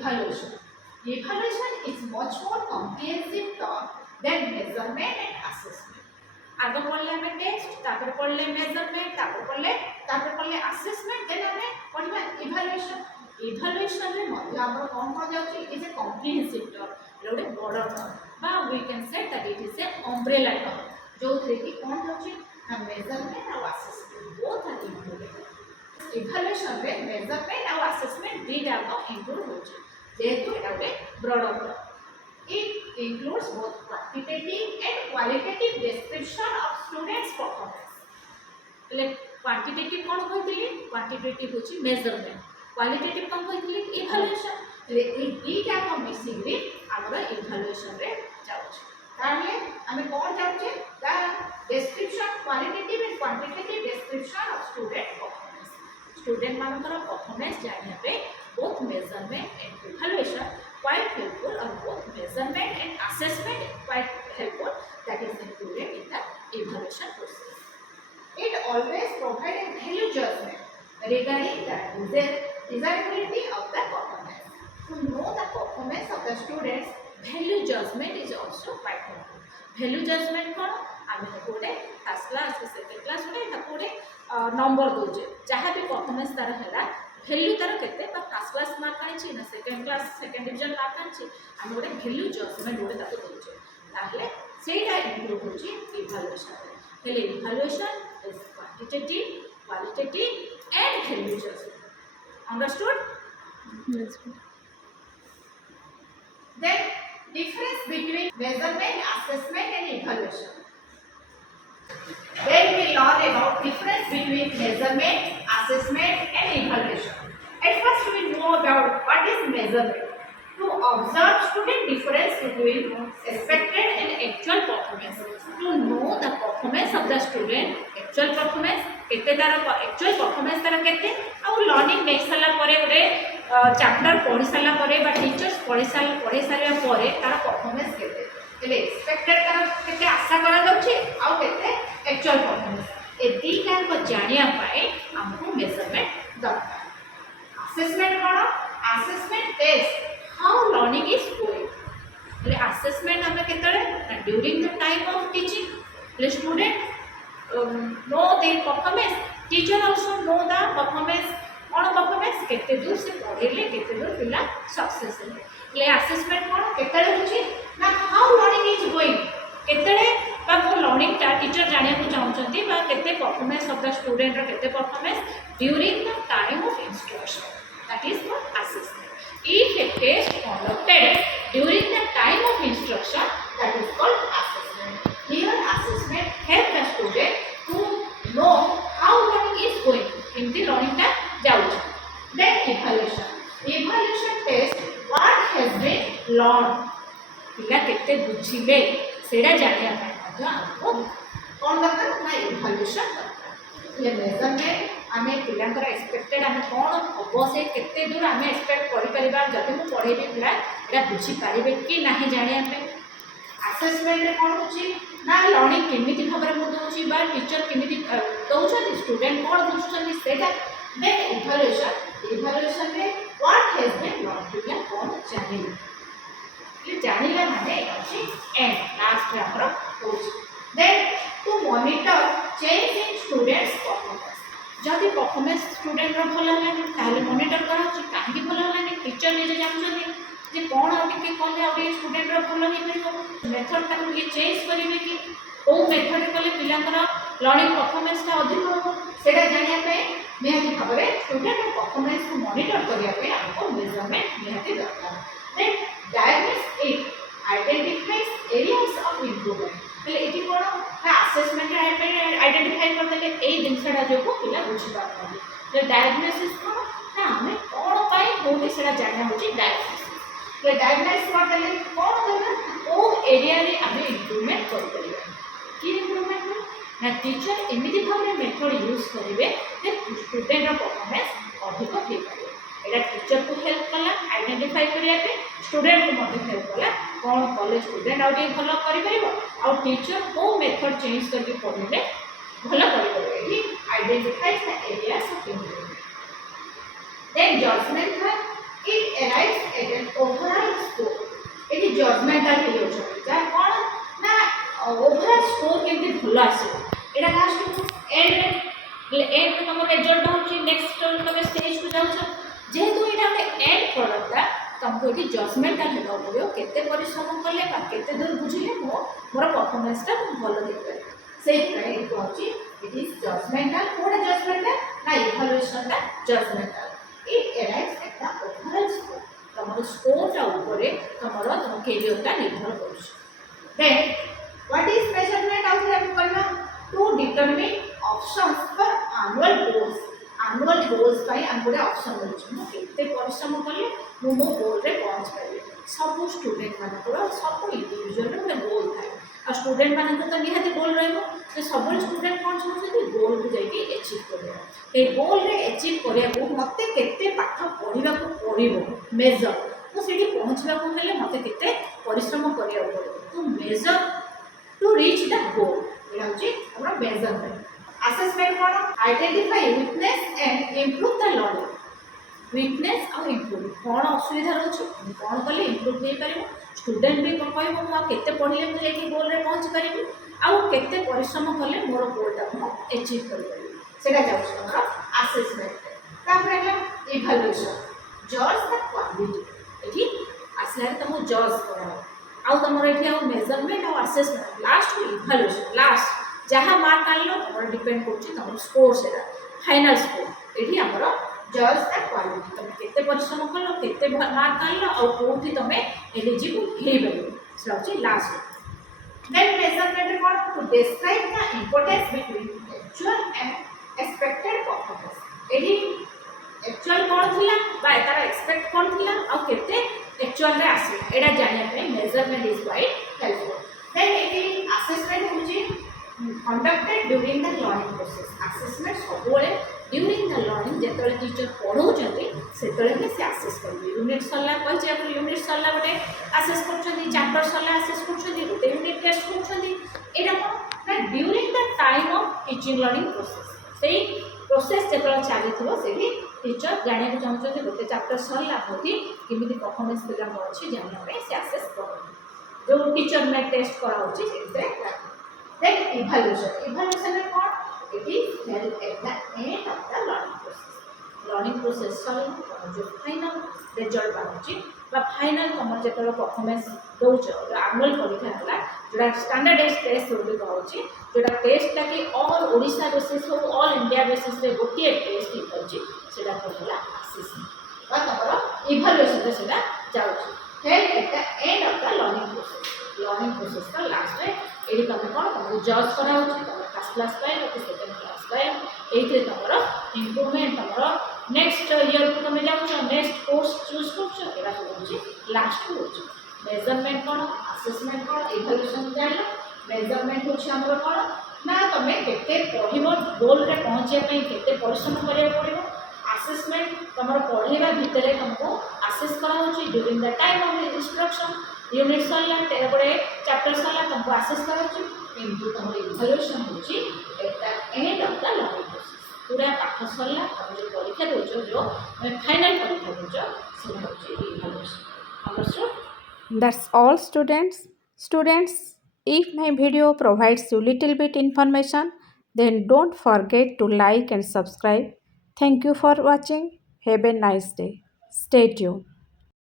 evaluation. Evaluation is much more comprehensive term than measurement and assessment. आगे पढ़ले हमें test, तापर पढ़ले मेजरमेंट, तापर पढ़ले असेसमेंट, देन हमें पढ़िबा इवैल्यूएशन. इवैल्यूएशन रे मध्ये हमर कोन कोन जाउची इज ए कॉम्प्रिहेंसिव टर्म, एलोडे बॉर्डर टर्म, बा we can say that it is a umbrella term, जो थ्रे की कोन जाउची हम मेजरमेंट और assessment both are included. Evaluation रे मेजरमेंट और असेसमेंट दी डाको इंक्लूड होची, जेहेतु एटा गोटे broader term. It includes both quantitative and qualitative description of students' performance. Like quantitative कौन कहते हैं? Quantitative होची measurement. Qualitative कौन कहते हैं? Evaluation. ले एक दीटा को मिसिंग रे हमरा evaluation रे जाउछ. ताले हमें कौन जाउछे? The description, qualitative and quantitative description of student performance. Student मानकर performance जानिया पे both measurement and evaluation quite helpful, or both measurement and assessment quite helpful, that is included in the evaluation process. It always provides a value judgment regarding the desirability of the performance. To know the performance of the students, value judgment is also quite helpful. Value judgment कौन? आमे तो कोडे first class के second class कोडे तो कोडे number दोजे, जहाँ भी परफॉर्मेंस तार हैला वैल्यू तार केते बा फर्स्ट क्लास मार्क आनी ना second class second division mark आनी आम गोटे वैल्यू जजमेंट गोटे ताको दोचे, ताहले सेटा इंक्लूड होची इवैल्यूएशन रे. हेले evaluation is quantitative, qualitative and value judgement. Understood? Yes. Then difference between measurement, assessment and evaluation. Then we learn about difference between measurement, assessment and evaluation. At first we know about what is measurement. To observe student difference between expected and actual performance. To know the performance of the student, actual performance, केते तार actual performance तार केते, आउ learning next साला परे गोटे chapter पढ़ी साला परे बा टीचर्स पढ़ी साला परे तार परफॉर्मेंस केते, हेले एक्सपेक्टेड तार केते आशा करा जाउची, आउ केते एक्चुअल परफॉर्मेंस. ए दीटा को जानिया पाए हमको मेजरमेंट दरकार. असेसमेंट कोन? Assessment test how learning is going. हेले असेसमेंट हमें केतरे during the time of teaching, हेले student know their performance, teacher also know the performance. कौन परफॉर्मेंस केते दूर से पढ़ेले, केते दूर पिला सक्सेस हेले. ले असेसमेंट कोन केतरे होची ना हाउ लर्निंग इज गोइंग, केतरे बा वो लर्निंग टा टीचर जानिया को चाहउचंती बा केते परफॉर्मेंस ऑफ द स्टूडेंट रो केते performance during the time of instruction, that is called assessment. If a test conducted during the time of instruction, that is called assessment. Here assessment help the student to know how learning is going, in the learning टा जाउछ. Then evaluation test what has been learned, पिला केते बुझिले सेडा जानिया पाए मध्य हमको कोन दरकार ना evaluation दरकार. ले मेजरमेंट आमे पिलांकर एक्सपेक्टेड आमे कोन हबो से केते दूर आमे एक्सपेक्ट करि परिबा, जति मु पढेबे पिला एटा बुझी पारिबे कि नाही जानिया पे. असेसमेंट रे कोन होची ना लर्निंग केमिति भाबरे मु दोची बा टीचर केमिति दोउछन, स्टूडेंट कोन बुझछन सेटा. देन इवैल्यूएशन रे व्हाट हैज बीन लर्न, पिला कोन जानिले, ये जानिला माने अछि एंड लास्ट रे हमर होची. Then to monitor change in students performance. जदि परफॉर्मेंस स्टूडेंट रो भल हलानी ताले मॉनिटर करा अछि काहे भल हलानी, टीचर निजे जानछथि जे कोन आ टिके कोन आ स्टूडेंट रो भल हे परिबो, मेथड ताकू ये चेंज करिवे कि ओ मेथड कले पिलांकर लर्निंग परफॉर्मेंस ता अधिक हो, सेडा जानिया पे निहाती भाबरे स्टूडेंट रो परफॉर्मेंस को मॉनिटर करिया पे हमको मेजरमेंट निहाती दरकार. Then diagnose it identifies areas of improvement. એટલે એટી કોણ હા અસેસમેન્ટ આઇડેન્ટિફાઈ કરતે એ ଜିନିଷଟା ଯୋଗୁଁ ପିଲା ବୁଝିପାରୁନାହାନ୍ତି. ଯେ ଡାୟଗ୍ନୋସିସ୍ କ'ଣ ନା ଆମେ କ'ଣ ପାଇଁ କେଉଁଠି ସେଟା ଜାଣିବା ହେଉଛି ଡାୟଗ୍ନୋସିସ୍. ଯେ ଡାୟଗ୍ନୋସିସ୍ କରିଦେଲେ କ'ଣ କରିବା, କେଉଁ ଏରିଆରେ ଆମେ ଇମ୍ପ୍ରୁଭମେଣ୍ଟ କରିପାରିବା. କି ଇମ୍ପ୍ରୁଭମେଣ୍ଟ ନା टीचर एमती भाव में मेथड यूज करेंगे स्टूडेंट परफॉर्मेंस अधिक हो पाए. यहाँ टीचर को हेल्प कला आइडेंटिफाई करने, स्टूडेंट को हेल्प कला कौन कले स्टूडेंट आउ भल कर टीचर को मेथड चेंज करके पढ़े भल कर identify the areas of improvement. Then judgement it arrives at overall score एटी जजमेंटल हे होछ जा कोन ना ओवरऑल स्कोर केते भल आसे एटा लास्ट एंड तुम रिजल्ट होची नेक्स्ट तुम स्टेज को जाउछ जेहेतु एटा एंड प्रोडक्ट तुमको ये जजमेंटल होगा पड़ो केते परिश्रम कले केते दूर बुझिले मोर परफॉर्मेंसटा भल देखिए से कहूँ इट इज जजमेंटल कौन जजमेंटल ना इभालुएशनटा judgmental it arrives at the overall score तुम स्कोरटा ऊपर तुम कैरियरटा निर्भर कर then what is measurement out हम करना to determine options for annual goals पाई हम गोटे ऑप्शन मिलुछ मु केते परिश्रम कले मु मो गोल रे पहुंच पाइबे सब स्टूडेंट मानकर सब इंडिविजुअल गोटे गोल थाए आ स्टूडेंट मानक तो निहाती गोल रहइबो से सब स्टूडेंट कौन चाहते गोल को जाइए एचिव कर ए गोल रे एचिव करिया को मते केते पाठ पढ़िबा को पड़िबो मेजर तो सेठी पहुंचबा को हेले मते केते परिश्रम करिया पड़िबो तो measure to reach the goal एटा होची हमरा मेजरमेंट असेसमेंट कोन identify weakness and improve the learning weakness और इंप्रूव कौन असुविधा रोचे कौन कले इंप्रूव हो पार स्टूडेंट भी कहब मुझे केते पढ़ले मुझे गोल रे पहुँच पारि आउ केते परिश्रम कले मोर गोलटा मुझे एचिव कर जाऊँ असेसमेंट तापर इभालुएशन जज द क्वालिटी ये आसला तुम जज कर आउ तुम ये मेजरमेंट और असेसमेंट लास्ट इभालुएशन लास्ट जहाँ मार्क आन तुम डिपेंड कर स्कोर से फाइनल स्कोर ये आमर जज द क्वालिटी तुम केते परिश्रम कल केते मार्क आन और कौटी तुम एलिजिबल हो पार लास्ट देन मेजरमेंट कौन to describe the importance between actual and expected performance एडी एक्चुअल कौन थिला बा तार एक्सपेक्ट कौन थिला और केते एक्चुअल रे आसी एडा जानिया पे measurement is quite helpful then एडी असेसमेंट होची conducted during the learning process assessment सबोले during the learning जेतले टीचर पढ़ौचंती सेतले के से असेस करबे यूनिट सरला कहै छै अपन यूनिट सरला गोटे असेस करछंती चैप्टर सरला असेस करछंती गोटे यूनिट टेस्ट करछंती एटा ना during the time of teaching learning process सेही प्रोसेस जेतले चलीथिबो सेही टीचर जाने को चाहछंती गोटे चैप्टर सरला होती केमिति परफॉर्मेंस पिला अछि जानिया पे से असेस करबे जो टीचर में टेस्ट करा होछि सेते then evaluation is what it is held at the end of the learning process जो फाइनल रिजल्ट बाहर बा फाइनल तुम जो परफॉर्मेंस दौच एनुअल परीक्षा है जोड़ा स्टैंडर्डाइज टेस्ट रोटी कहे जोड़ा टेस्ट कि ऑल ओडिशा बेसिस हो ऑल इंडिया बेसिस रे गोटे टेस्ट होता कहला असेसमेंट तुम इभालुएशन से जाऊँ held at the end of the learning process का लास्ट रे ये तुम कौन तुमको जज करा तुम फर्स्ट क्लास पाइल कि सेकेंड क्लास पाइल ये तुम इम्प्रूवमेंट तुम नेक्स्ट ईयर को तुम जाऊँ नेक्स्ट कोर्स चूज कर लास्ट को मेजरमेंट कौन असेसमेंट कौन इभालुएशन जान मेजरमेंट होमर कौन ना तुम केते पढ़ो गोल रे पहुँचापी केते परिश्रम करा पड़ो असेसमेंट तुम पढ़ेगा भितर तुमको असेस करा during the time of instruction unit सरला तेरे चैप्टर सरला तुमको असेस कर किंतु तुम इभालुएशन होची at the end of the learning process पूरा पाठ सरला तुम जो परीक्षा दोचो जो फाइनल परीक्षा दोचो से होची evaluation understood That's all students if my video provides you little bit information then don't forget to like and subscribe. Thank you for watching. Have a nice day. Stay tuned.